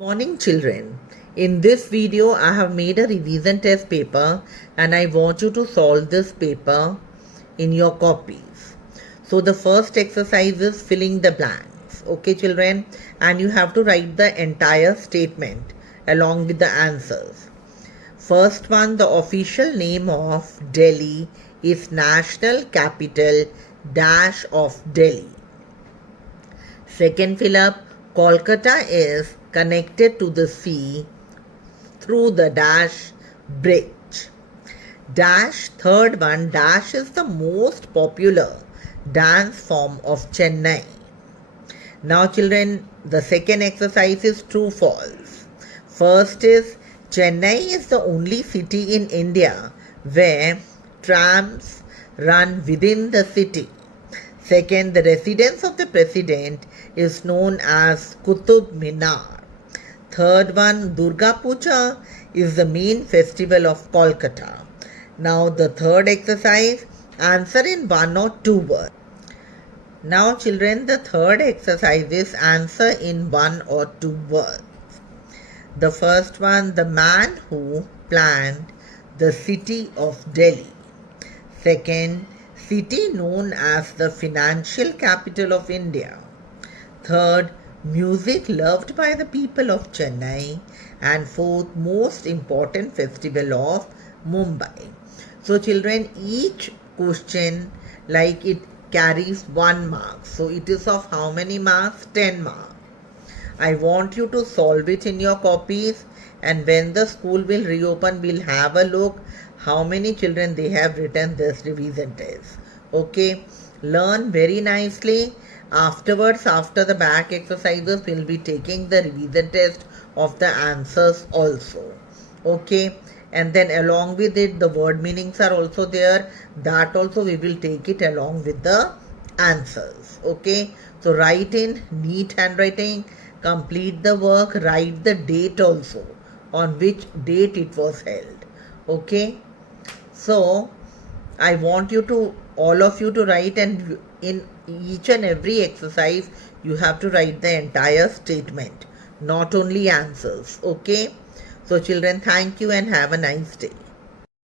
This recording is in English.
Morning children. In this video I have made a revision test paper and I want you to solve this paper in your copies. So the first exercise is filling the blanks. Okay children, and you have to write the entire statement along with the answers. First one, the official name of Delhi is National Capital Dash of Delhi. Second fill up, Kolkata is connected to the sea through the dash bridge. Dash, third one, dash is the most popular dance form of Chennai. Now children, the second exercise is true false. First is Chennai is the only city in India where trams run within the city. Second, the residence of the president is known as Qutub Minar. Third one, Durga Puja is the main festival of Kolkata. Now the third exercise, answer in one or two words. Now children, the third exercise is answer in one or two words. The first one, the man who planned the city of Delhi. Second, city known as the financial capital of India. Third, music loved by the people of Chennai. And fourth, most important festival of Mumbai. So children, each question like it carries 1 mark. So it is of how many marks? 10 marks. I want you to solve it in your copies, and when the school will reopen, we'll have a look how many children they have written this revision test. Okay, learn very nicely. Afterwards, after the back exercises, we'll be taking the revision test of the answers also. Okay, and then along with it, the word meanings are also there. That also we will take it along with the answers. Okay, so write in neat handwriting, complete the work, write the date also, on which date it was held. Okay, so I want you to, all of you to write, and in each and every exercise you have to write the entire statement, not only answers. Okay, so children, thank you and have a nice day.